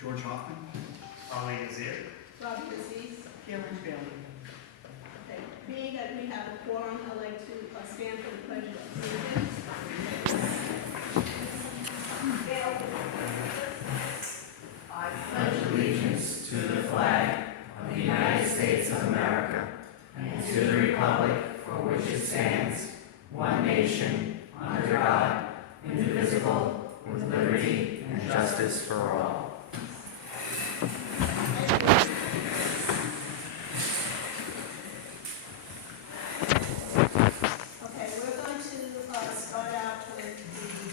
George Hoffman. Ali Azir. Robbie Aziz. Cameron Bailey. Okay, being that we have a quorum, I'd like to stand for the pledge of allegiance. I pledge allegiance to the flag of the United States of America and to the republic for which it stands, one nation, under God, indivisible, with liberty and justice for all. Okay, we're going to start out with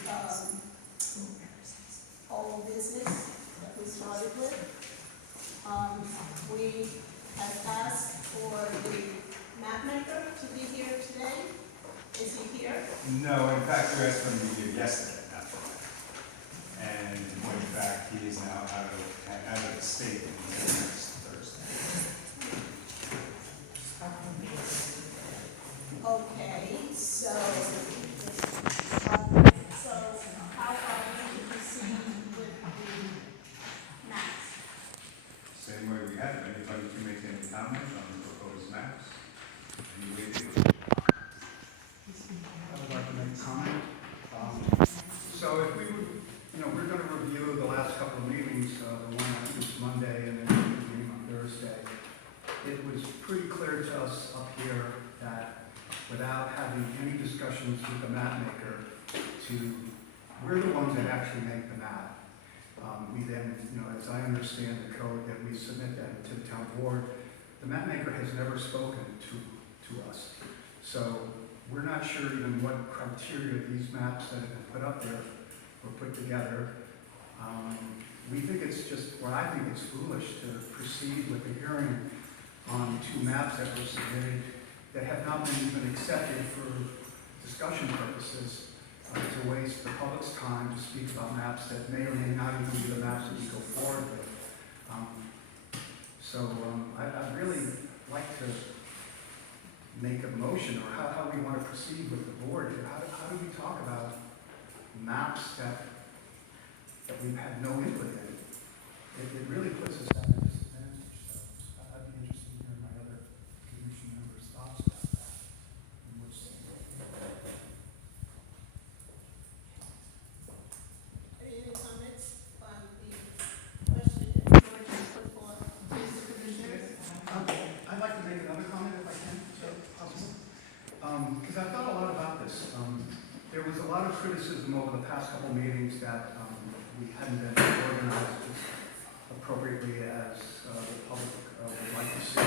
the whole business that we started with. We have asked for the map maker to be here today. Is he here? No, in fact, we asked him to be here yesterday, not today. And in point of fact, he is now out of the state until next Thursday. Okay, so how are we to proceed with the maps? Same way we have, anybody can make any comments on the proposed maps? Any way they would. I would like to make a comment. So if we would, we're going to review the last couple of meetings, the one I think was Monday and then the meeting on Thursday. It was pretty clear to us up here that without having any discussions with the map maker, we're the ones that actually make the map. We then, as I understand the code, that we submit that to the town board. The map maker has never spoken to us. So we're not sure even what criteria these maps that have been put up there were put together. We think it's just, or I think it's foolish to proceed with the hearing on two maps that were submitted that have not been even accepted for discussion purposes, to waste the public's time to speak about maps that may or may not even be the maps that we go forward with. I'd really like to make a motion, or how we want to proceed with the board. How do we talk about maps that we've had no input in? It really puts us at a disadvantage. So I'd be interested in hearing my other commission members' thoughts about that. And which Any comments on the question that George has put forth to the commissioners? I'd like to make another comment if I can, if possible. Because I thought a lot about this. There was a lot of criticism over the past couple meetings that we hadn't been organized as appropriately as the public would like to see.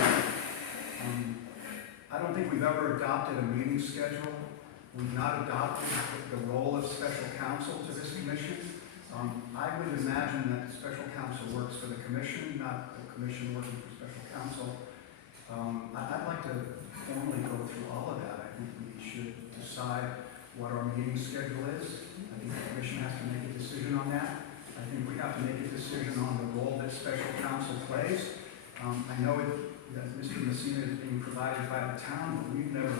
I don't think we've ever adopted a meeting schedule. We've not adopted the role of special counsel to this commission. I would imagine that special counsel works for the commission, not the commission working for special counsel. I'd like to formally go through all of that. I think we should decide what our meeting schedule is. I think the commission has to make a decision on that. I think we have to make a decision on the role that special counsel plays. I know that Mr. Messina is being provided by the town, but we've never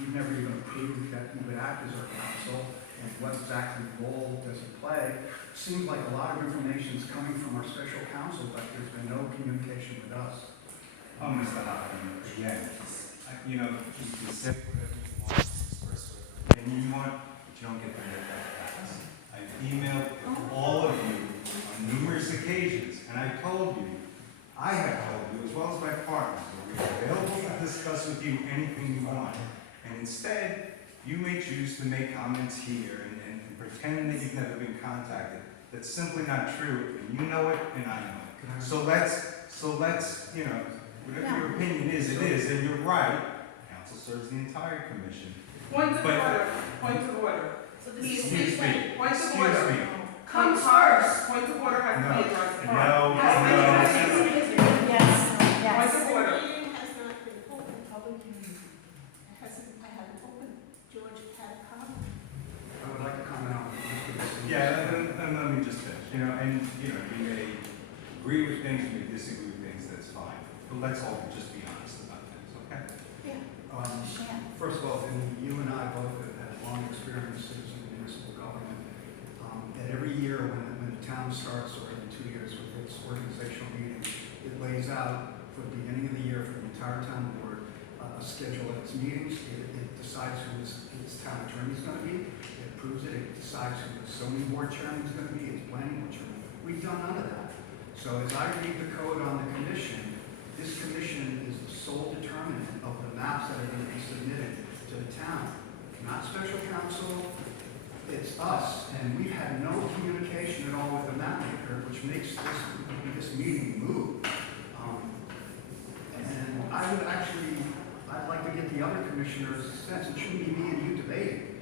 even approved that he would act as our counsel. And what exactly role does he play? It seems like a lot of information is coming from our special counsel, but there's been no communication with us. Mr. Hoffman, again, you can say whatever you want, express whatever opinion you want, but you don't get to make that facts. I've emailed all of you on numerous occasions, and I told you, I have told you, as well as my partners, that we are available to discuss with you anything you want. And instead, you may choose to make comments here and pretend that you've never been contacted. That's simply not true, and you know it, and I know it. So let's, whatever your opinion is, it is, and you're right. Council serves the entire commission. Point of order. Point of order. So this Excuse is me. Point of Excuse order. me. Comes first. Point of order has to be addressed first. No. Yes. Point of The order. meeting has not been open. Public hearing. I haven't opened. George had a comment. I would like to comment on it. Yeah, and let me just finish. You may agree with things, you may disagree with things, that's fine. But let's all just be honest about things, okay? First of all, you and I both have had long experiences in municipal government. And every year when the town town starts, or in 2 years with its organizational meeting, it lays out for the beginning of the year for the entire town board, a schedule of its meetings. It decides who its town attorney is going to be. It approves it. It decides who the zoning board chairman is going to be, its planning board chairman. We've done none of that. So as I read the code on the commission, this commission is the sole determinant of the maps that are going to be submitted to the town. Not special counsel, it's us, and we've had no communication at all with the map maker, which makes this meeting moot. And I would actually, I'd like to get the other commissioners' sense. It shouldn't be me and you debating.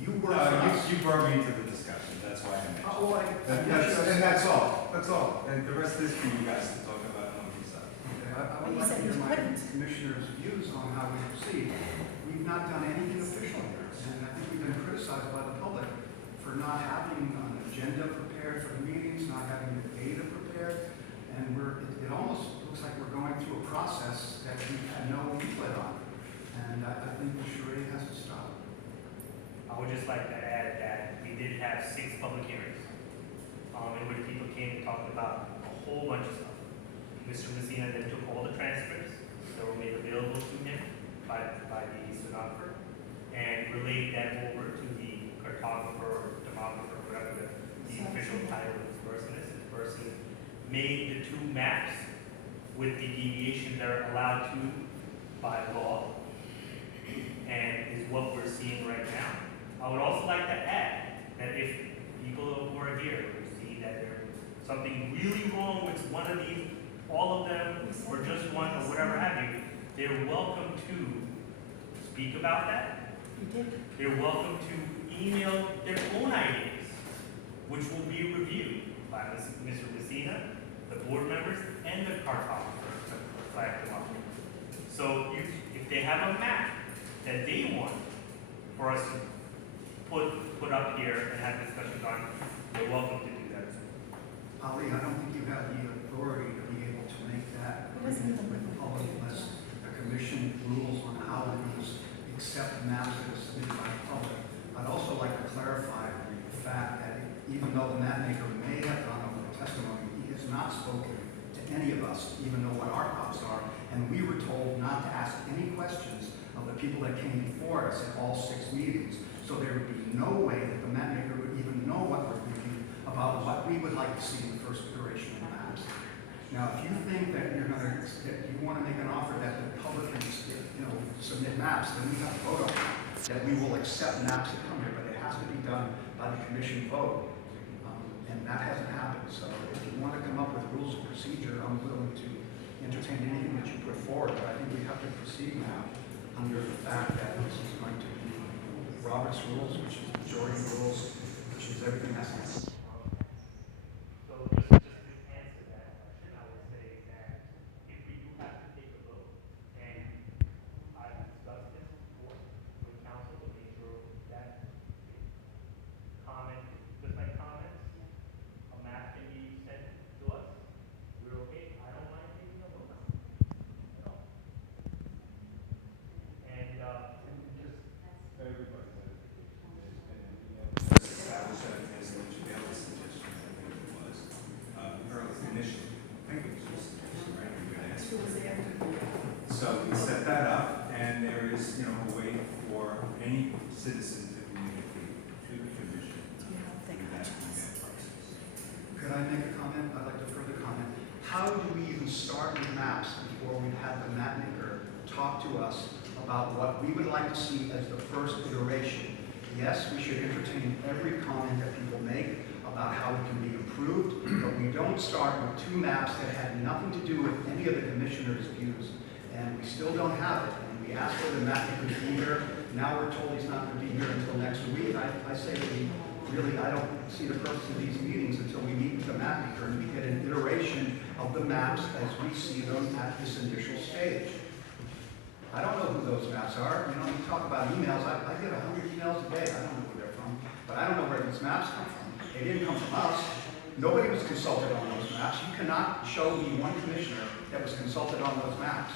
You work for us. You brought me into the discussion, that's why I mentioned. Oh, well, And that's all. And the rest is for you guys to talk about on these sides. I would like to hear my commissioners' views on how we proceed. We've not done anything official here, and I think we've been criticized by the public for not having an agenda prepared for the meetings, not having the data prepared, and it almost looks like we're going through a process that we've had no input on, and I think the charade has to stop. I would just like to add that we did have 6 public hearings, in which people came and talked about a whole bunch of stuff. Mr. Messina then took all the transcripts that were made available to him by the stenographer and relayed them over to the cartographer or demographer, whatever the official title of this person is. This person made the 2 maps with the deviation they're allowed to by law, and is what we're seeing right now. I would also like to add that if people who are here who see that there's something really wrong with one of these, all of them, or just one, or whatever have you, they're welcome to speak about that. They're welcome to email their own ideas, which will be reviewed by Mr. Messina, the board members, and the cartographer to flag them up. So if they have a map that they want for us to put up here and have discussions on, they're welcome to do that. Ali, I don't think you have the authority to be able to make that agreement with the public unless the commission rules on how it is accept maps that are submitted by the public. I'd also like to clarify the fact that even though the map maker may have gone over the testimony, he has not spoken to any of us, even know what our thoughts are, and we were told not to ask any questions of the people that came before us at all 6 meetings. So there would be no way that the map maker would even know what we're thinking about what we would like to see in the first iteration of maps. Now, if you think that you want to make an offer that the public can, submit maps, then we have to vote on that. That we will accept maps that come here, but it has to be done by the commission vote. And that hasn't happened. So if you want to come up with rules of procedure, I'm willing to entertain anything that you put forward. But I think we have to proceed now under the fact that this is going to be Robert's rules, which is majority rules, which is everything that's necessary. So just to answer that question, I would say that if we do have to take a vote, and I've discussed this before with council to make sure that comment, just like comments, a map can be sent to us, we're okay. I don't mind taking a vote on it at all. And just Everybody established that as the Javel's suggestion, I think it was, initially. I think it was your suggestion, right? You were gonna ask for it. So we set that up, and there is, a way for any citizen to communicate to the commission through that email process. Could I make a comment? I'd like to further comment. How do we even start with maps before we've had the map maker talk to us about what we would like to see as the first iteration? Yes, we should entertain every comment that people make about how it can be improved, but we don't start with 2 maps that had nothing to do with any of the commissioners' views. And we still don't have it. And we asked for the map maker to be here. Now we're told he's not going to be here until next week. I say that I don't see the purpose of these meetings until we meet with the map maker and we get an iteration of the maps as we see them at this initial stage. I don't know who those maps are. You talk about emails. I get 100 emails a day. I don't know where they're from. But I don't know where these maps come from. They didn't come from us. Nobody was consulted on those maps. You cannot show me one commissioner that was consulted on those maps.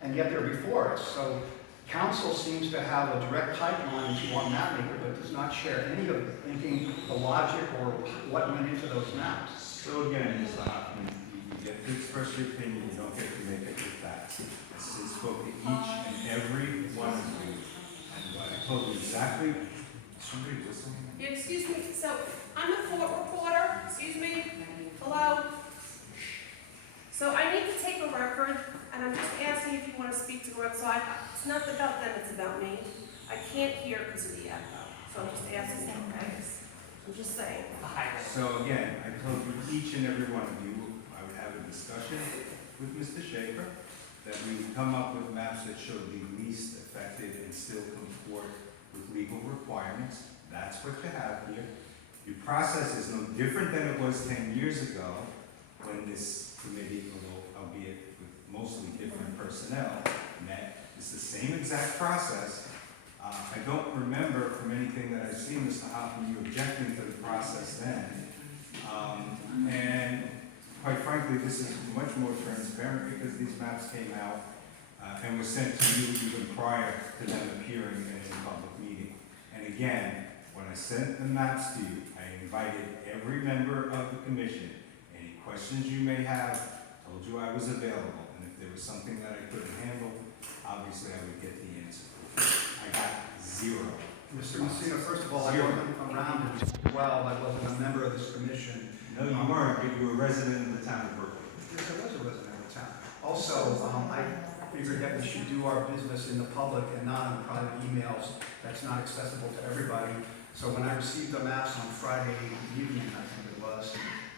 And yet they're before us. So Council seems to have a direct pipeline to one map maker, but does not share any of the thinking, the logic, or what went into those maps. So again, Mr. Hoffman, you get to express your opinion, you don't get to make it with facts. I spoke to each and every one of you, and I told you exactly, somebody listening? Excuse me, so I'm a court reporter, excuse me, hello? So I need to take a record, and I'm just asking if you want to speak to the record, so it's not about them, it's about me. I can't hear because of the echo, so I'm just asking, okay? I'm just saying. So again, I told you, each and every one of you, I would have a discussion with Mr. Schaefer, that we would come up with maps that show the least affected and still comport with legal requirements. That's what you have here. Your process is no different than it was 10 years ago when this committee, albeit with mostly different personnel, met. It's the same exact process. I don't remember from anything that I've seen, Mr. Hoffman, you objecting to the process then. And quite frankly, this is much more transparent because these maps came out and were sent to you even prior to them appearing in a public meeting. And again, when I sent the maps to you, I invited every member of the commission. Any questions you may have, told you I was available. And if there was something that I couldn't handle, obviously I would get the answer. I got zero. Mr. Messina, first of all, I wasn't around in 2012, I wasn't a member of this commission. No, you weren't, but you were a resident of the town of Brookhaven. Yes, I was a resident of the town. Also, I figured that we should do our business in the public and not on private emails. That's not accessible to everybody. So when I received the maps on Friday evening, I think it was,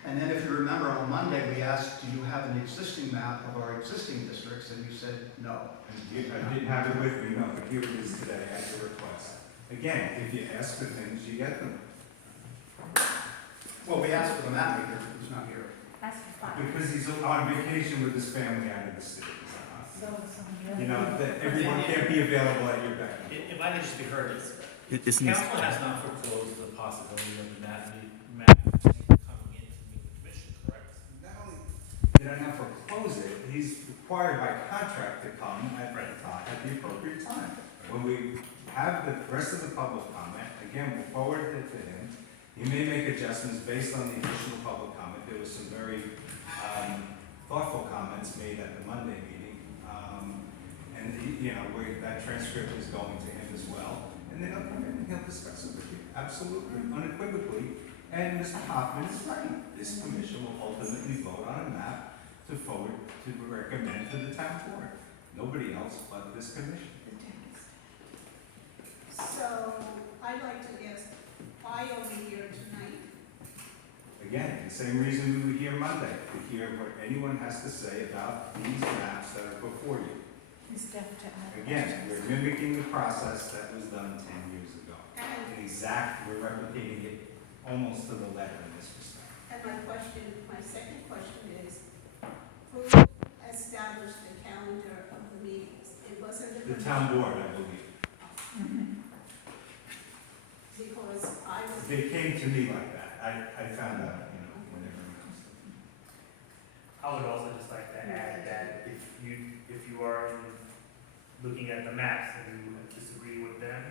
and then if you remember on Monday, we asked, do you have an existing map of our existing districts? And you said no. I didn't have it with me, no, but here it is today at your request. Again, if you ask for things, you get them. Well, we asked for the map maker, who's not here. That's fine. Because he's on vacation with his family out of the city. You know, that everyone can't be available at your beck and call. If I could just be heard, Isn't council has not foreclosed the possibility of the map coming in to meet the commission, correct? Not only did I not foreclose it, he's required by contract to come at the appropriate time. When we have the rest of the public comment, again, we'll forward it to him. He may make adjustments based on the additional public comment. There was some very thoughtful comments made at the Monday meeting. And you know, that transcript is going to him as well. And then he'll discuss it with you, absolutely, unequivocally. And Mr. Hoffman is right. This commission will ultimately vote on a map to forward, to recommend to the town board. Nobody else but this commission. So I'd like to ask, why are we here tonight? Again, the same reason we were here Monday, to hear what anyone has to say about these maps that are before you. Again, we're mimicking the process that was done 10 years ago. And We're replicating it almost to the letter in this respect. my second question is, who established the calendar of the meetings? It wasn't The town board, I believe. Because I was. They came to me like that. I found out, you know, when they were announced. I would also just like to add that if you are looking at the maps and you disagree with them,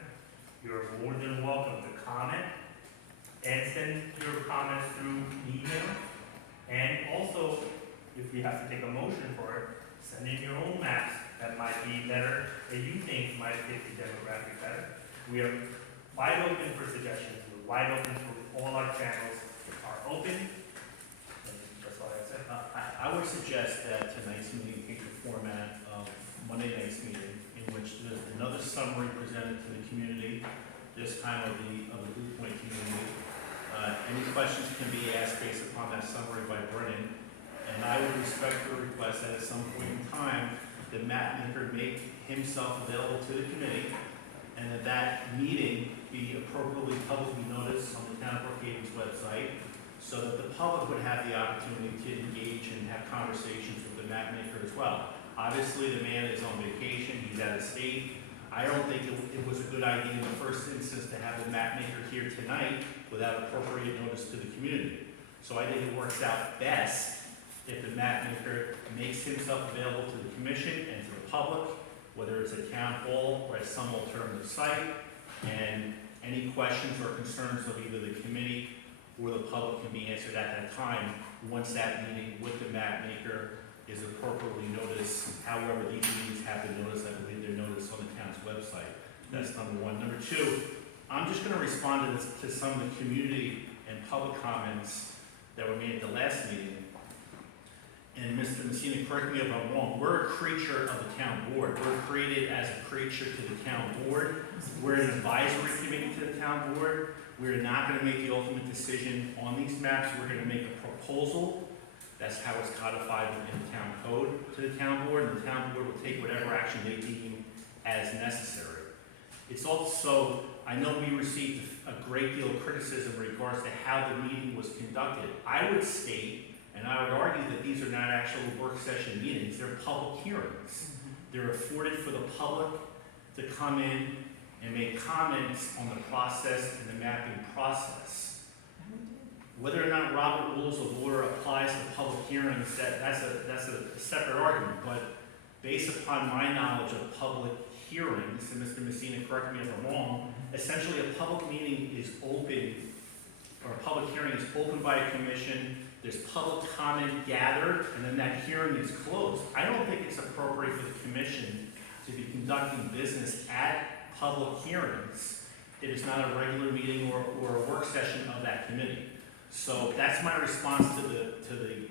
you're more than welcome to comment and send your comments through email. And also, if you have to take a motion for it, send in your own maps that might be better, that you think might fit the demographic better. We are wide open for suggestions. We're wide open for all our channels are open. And that's all I said. I would suggest that tonight's meeting take the format of Monday night's meeting, in which there's another summary presented to the community, this time of the Blue Point community. Any questions can be asked based upon that summary by Brennan, and I would respect your request that at some point in time, the map maker make himself available to the committee, and that meeting be appropriately publicly noticed on the town of Brookhaven's website, so that the public would have the opportunity to engage and have conversations with the map maker as well. Obviously, the man is on vacation, he's out of state. I don't think it was a good idea in the first instance to have the map maker here tonight without appropriate notice to the community. So I think it works out best if the map maker makes himself available to the commission and to the public whether it's at town hall or at some alternative site. And any questions or concerns of either the committee or the public can be answered at that time, once that meeting with the map maker is appropriately noticed. However, these meetings have been noticed, I believe they're noticed on the town's website. That's number one. Number two, I'm just gonna respond to this, to some of the community and public comments that were made at the last meeting. And Mr. Messina, correct me if I'm wrong, we're a creature of the town board. We're created as a creature to the town board. We're an advisory committee to the town board. We're not gonna make the ultimate decision on these maps. We're gonna make a proposal. That's how it's codified in the town code to the town board, and the town board will take whatever action they deem as necessary. It's also, I know we received a great deal of criticism in regards to how the meeting was conducted. I would state, and I would argue, that these are not actual work session meetings, they're public hearings. They're afforded for the public to come in and make comments on the process and the mapping process. Whether or not Robert Rules of Order applies to public hearings, that's a separate argument, but based upon my knowledge of public hearings, and Mr. Messina, correct me if I'm wrong, essentially a public meeting is open, or a public hearing is opened by a commission, there's public comment gathered, and then that hearing is closed. I don't think it's appropriate for the commission to be conducting business at public hearings. It is not a regular meeting or a work session of that committee. So that's my response to the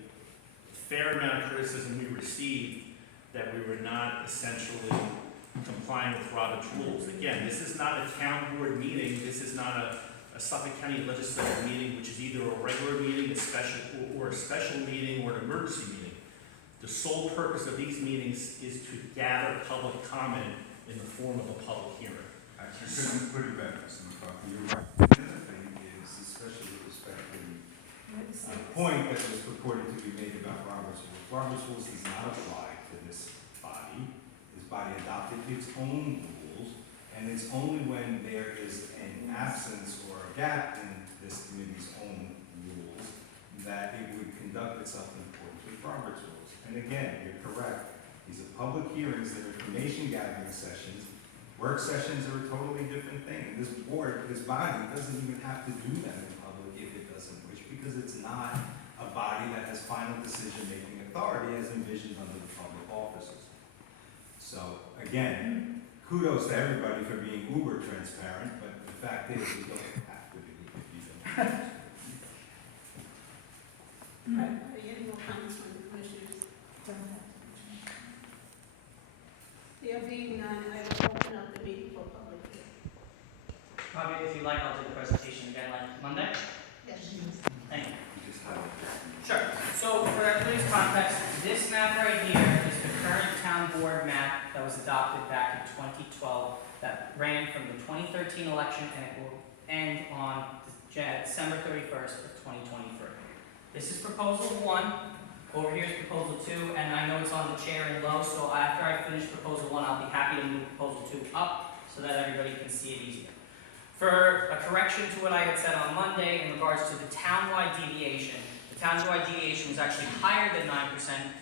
fair amount of criticism we received, that we were not essentially complying with Robert's rules. Again, this is not a town board meeting, this is not a Suffolk County legislative meeting, which is either a regular meeting, a special meeting, or an emergency meeting. The sole purpose of these meetings is to gather public comment in the form of a public hearing. I couldn't put it better, Mr. McCarthy, you're right. The other thing is, especially with respect to the point that was purported to be made about Robert's rules. Robert's rules does not apply to this body. This body adopted its own rules, and it's only when there is an absence or a gap in this committee's own rules that it would conduct itself in accordance with Robert's rules. And again, you're correct. These are public hearings, they're information gathering sessions. Work sessions are a totally different thing. And this board, this body, doesn't even have to do them in public if it doesn't wish, because it's not a body that has final decision-making authority as envisioned under the public offices. So again, kudos to everybody for being uber transparent, but the fact is, you don't have to be if you don't. Any more comments from the commissioners? There being none, I will open up the meeting for public hearing. Probably, if you like, I'll do the presentation again like Monday. Yes. Thank you. You just highlight Sure. So for everybody's context, this map right here is the current town board map that was adopted back in 2012 that ran from the 2013 election, and it will end on December 31st of 2023. This is proposal 1. Over here is proposal 2, and I know it's on the chair and low, so after I finish proposal 1, I'll be happy to move proposal 2 up so that everybody can see it easier. For a correction to what I had said on Monday in regards to the townwide deviation, the townwide deviation was actually higher than 9%.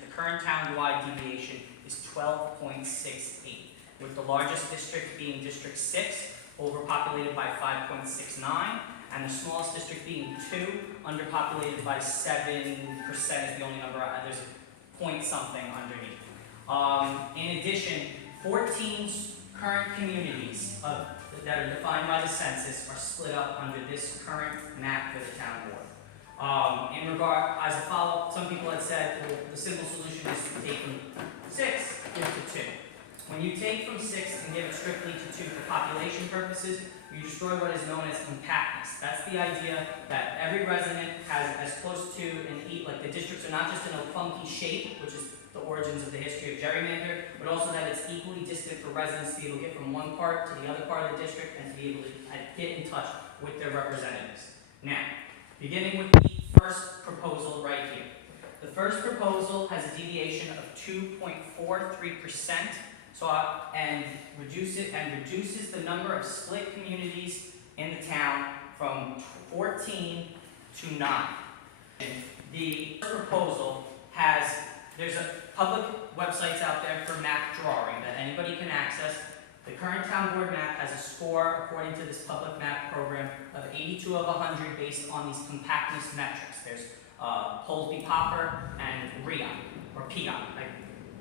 The current townwide deviation is 12.68, with the largest district being District 6, overpopulated by 5.69, and the smallest district being 2, underpopulated by 7% is the only number, there's a point something underneath. In addition, 14 current communities that are defined by the census are split up under this current map for the town board. In regard, as a follow-up, some people had said, well, the simple solution is to take from 6 give to 2. When you take from 6 and give it strictly to 2 for population purposes, you destroy what is known as compactness. That's the idea that every resident has as close to like the districts are not just in a funky shape, which is the origins of the history of gerrymander, but also that it's equally distant for residents to be able to get from one part to the other part of the district and to be able to get in touch with their representatives. Now, beginning with the first proposal right here. The first proposal has a deviation of 2.43%. And reduces the number of split communities in the town from 14 to 9. The proposal has there's a public websites out there for map drawing that anybody can access. The current town board map has a score, according to this public map program, of 82 of 100 based on these compactness metrics. There's Polsby-Popper and Rion, or Pion. I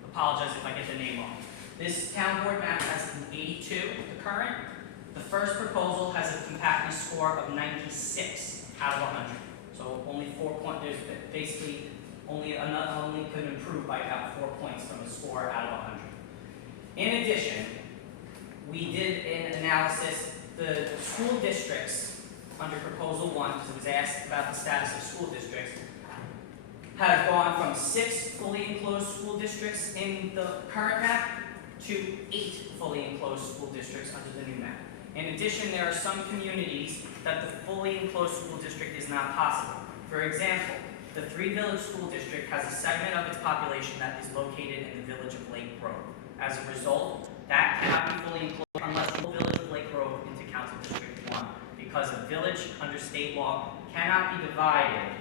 apologize if I get the name wrong. This town board map has an 82, the current. The first proposal has a compactness score of 96 out of 100. So only 4 points, there's basically only could improve by about 4 points from a score out of 100. In addition, we did an analysis, the school districts under proposal 1, because it was asked about the status of school districts, have gone from 6 fully enclosed school districts in the current map to 8 fully enclosed school districts under the new map. In addition, there are some communities that the fully enclosed school district is not possible. For example, the Three Village School District has a segment of its population that is located in the village of Lake Grove. As a result, that cannot be fully enclosed unless the village of Lake Grove into Council District 1, because a village under state law cannot be divided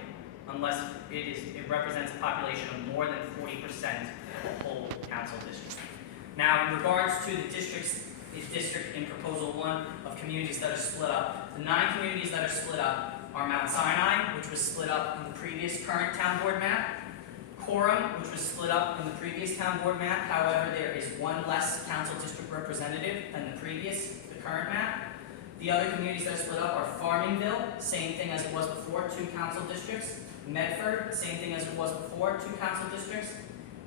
unless it represents a population of more than 40% of the whole council district. Now, in regards to the district in proposal 1 of communities that are split up, the 9 communities that are split up are Mount Sinai, which was split up in the previous current town board map, Coram, which was split up in the previous town board map. However, there is 1 less council district representative than the current map. The other communities that are split up are Farmingville, same thing as it was before, 2 council districts. Medford, same thing as it was before, 2 council districts.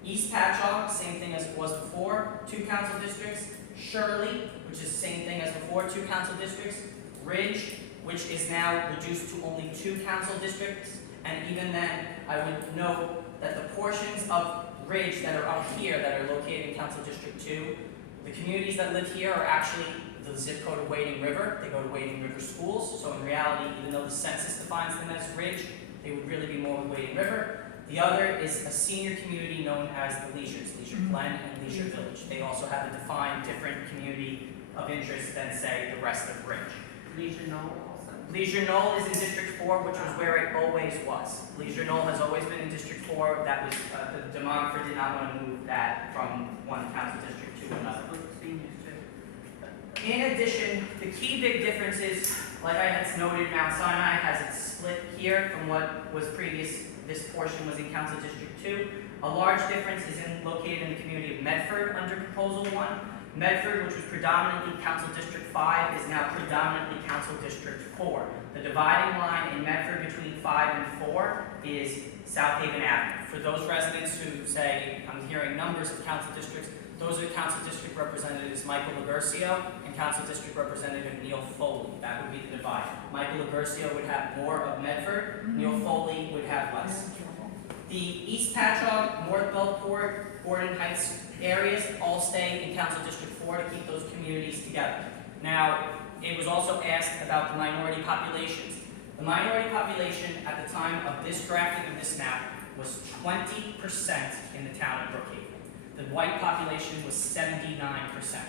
East Patchogue, same thing as it was before, 2 council districts. Shirley, which is the same thing as before, 2 council districts. Ridge, which is now reduced to only 2 council districts. And even then, I would note that the portions of Ridge that are up here that are located in Council District 2, the communities that live here are actually the zip code of Wading River. They go to Wading River schools. So in reality, even though the census defines them as Ridge, they would really be more with Wading River. The other is a senior community known as the Leisures, Leisure Glen and Leisure Village. They also have a defined different community of interest than, say, the rest of Ridge. Leisure Knoll also. Leisure Knoll is in District 4, which was where it always was. Leisure Knoll has always been in District 4. That was, the demographer did not want to move that from one council district to another. In addition, the key big difference is, like I had noted, Mount Sinai has it split here from what was previous. This portion was in Council District 2. A large difference is located in the community of Medford under Proposal 1. Medford, which was predominantly Council District 5, is now predominantly Council District 4. The dividing line in Medford between 5 and 4 is South Haven Avenue. For those residents who say, I'm hearing numbers of council districts, those are Council District Representatives Michael Laguercio and Council District Representative Neil Foley. That would be the divide. Michael Laguercio would have more of Medford, Neil Foley would have less. The East Patchogue, North Belport, Gordon Heights areas all stay in Council District 4 to keep those communities together. Now, it was also asked about the minority populations. The minority population at the time of this drafting of this map was 20% in the town of Brookhaven. The white population was 79%.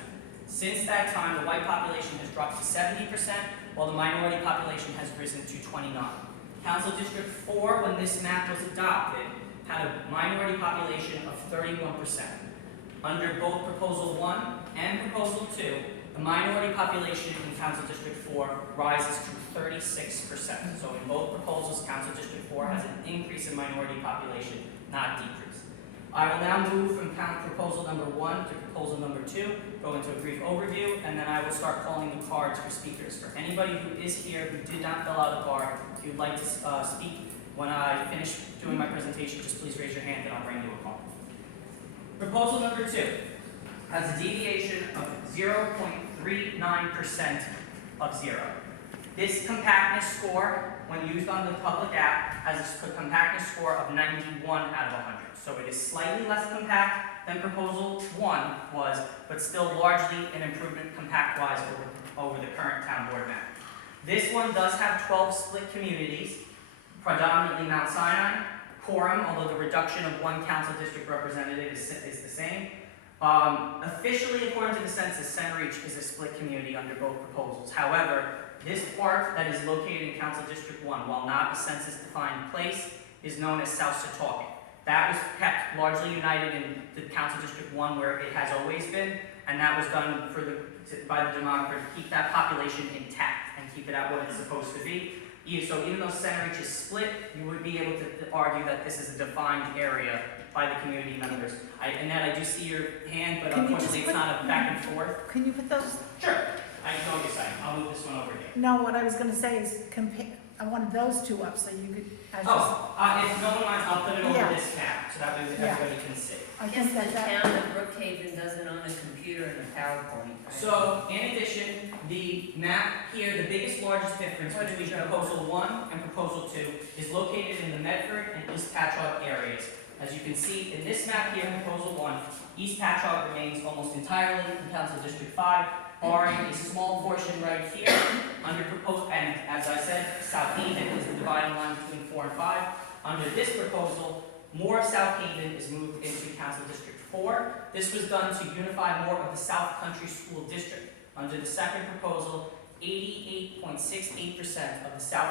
Since that time, the white population has dropped to 70%, while the minority population has risen to 29%. Council District 4, when this map was adopted, had a minority population of 31%. Under both Proposal 1 and Proposal 2, the minority population in Council District 4 rises to 36%. So in both proposals, Council District 4 has an increase in minority population, not decrease. I will now move from Proposal number 1 to Proposal number 2, go into a brief overview, and then I will start calling the cards for speakers. For anybody who is here who did not fill out a card, if you'd like to speak when I finish doing my presentation, just please raise your hand and I'll bring you a card. Proposal number 2 has a deviation of 0.39% of 0. This compactness score, when used on the public app, has a compactness score of 91 out of 100. So it is slightly less compact than Proposal 1 was, but still largely an improvement compact-wise over the current town board map. This one does have 12 split communities, predominantly Mount Sinai, Coram, although the reduction of 1 council district representative is the same. Officially, according to the census, Center Reach is a split community under both proposals. However, this part that is located in Council District 1, while not a census-defined place, is known as South Setauket. That was kept largely united in the Council District 1 where it has always been, and that was done by the demographer to keep that population intact and keep it at what it's supposed to be. So even though Center Reach is split, you would be able to argue that this is a defined area by the community members. Annette, I do see your hand, but Can you unfortunately just it's put- not a back and forth. Can you put those? Sure. I know you're saying. I'll move this one over here. No, what I was gonna say is compare, I wanted those two up so you could, I just, If no one minds, I'll put it over Yeah. this map, so that way Yeah. everybody can see. I think Guess the that, town of Brookhaven does it on a computer and a PowerPoint. right? So, in addition, the map here, the biggest, largest difference What is between it? proposal 1 and proposal 2 is located in the Medford and East Patchogue areas. As you can see in this map here, proposal 1, East Patchogue remains almost entirely in Council District 5, barring a small portion right here under proposal, and as I said, South Haven is the dividing line between 4 and 5. Under this proposal, more of South Haven is moved into Council District 4. This was done to unify more of the South Country School District. Under the second proposal, 88.68% of the South